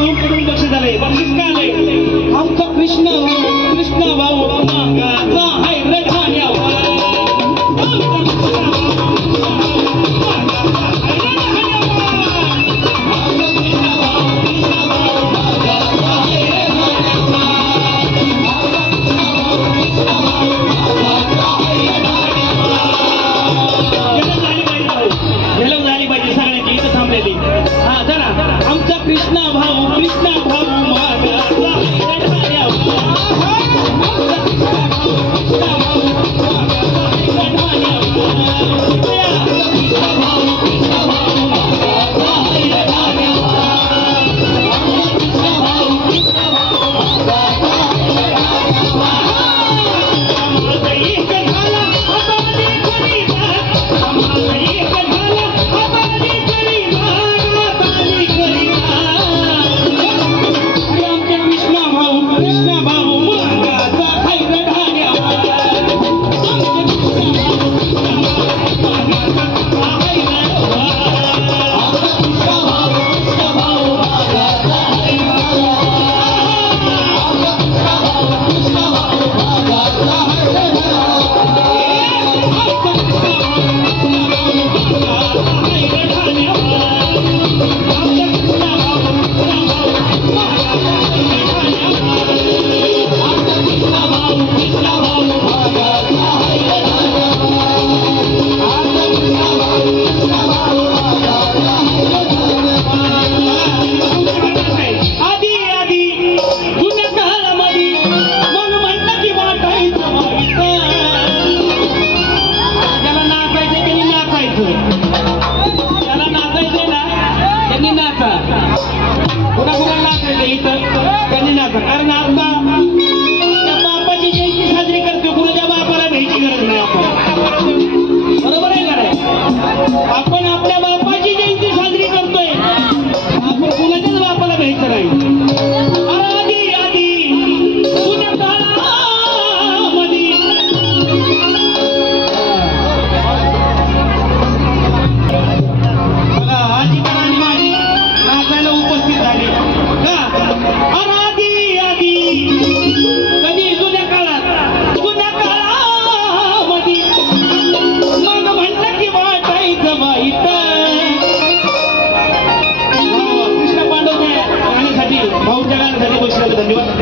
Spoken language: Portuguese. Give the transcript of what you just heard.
um, que tem torcida ali. Vamos ficar Welcome. Gracias.